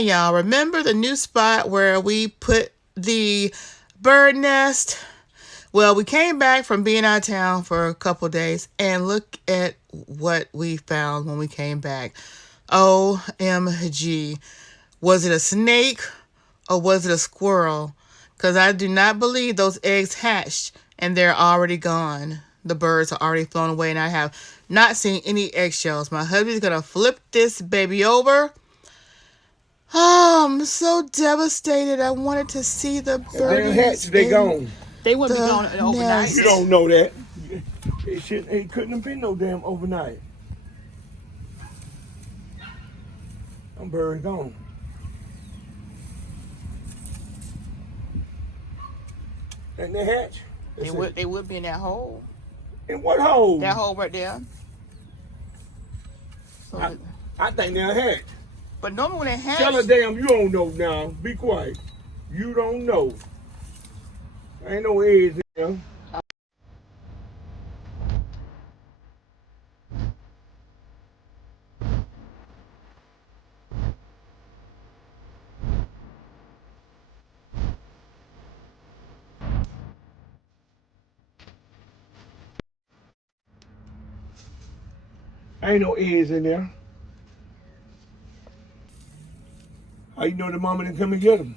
Hey y'all, remember the new spot where we put the bird nest? Well, we came back from being out of town for a couple days and look at what we found when we came back. OMG. Was it a snake or was it a squirrel? Because I do not believe those eggs hatched and they're already gone. The birds are already flown away and I have not seen any eggshells. My husband's going to flip this baby over. Oh, I'm so devastated. I wanted to see the birds. They gone. They wouldn't be gone overnight. Nest. You don't know that. It couldn't have been no damn overnight. Them birds gone. And they hatch. They would be in that hole. In what hole? That hole right there. So I think they'll hatch. but normally when they hatch, Tell her, damn, you don't know now. Be quiet. You don't know. Ain't no eggs in there. Ain't no eggs in there. How you know the mama didn't come and get them?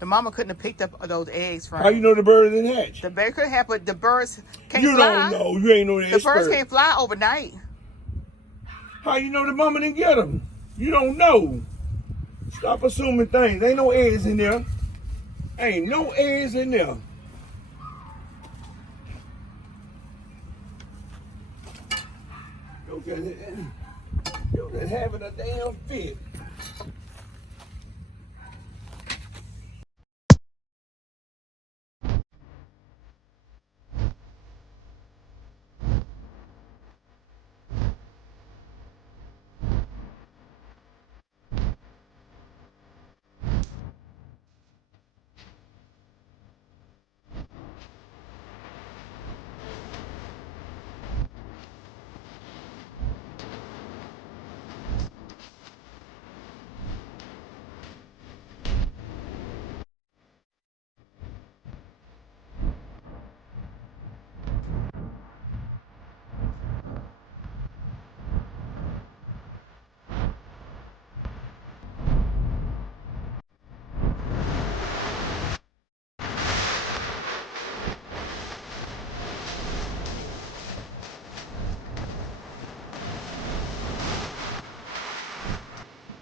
the mama couldn't have picked up those eggs from. How you know the birds didn't hatch? The bird could have, but the birds can't You fly. don't know. You ain't no expert. The birds can't fly overnight. How you know the mama didn't get them? You don't know. Stop assuming things. Ain't no eggs in there. Ain't no eggs in there. You're just having a damn fit.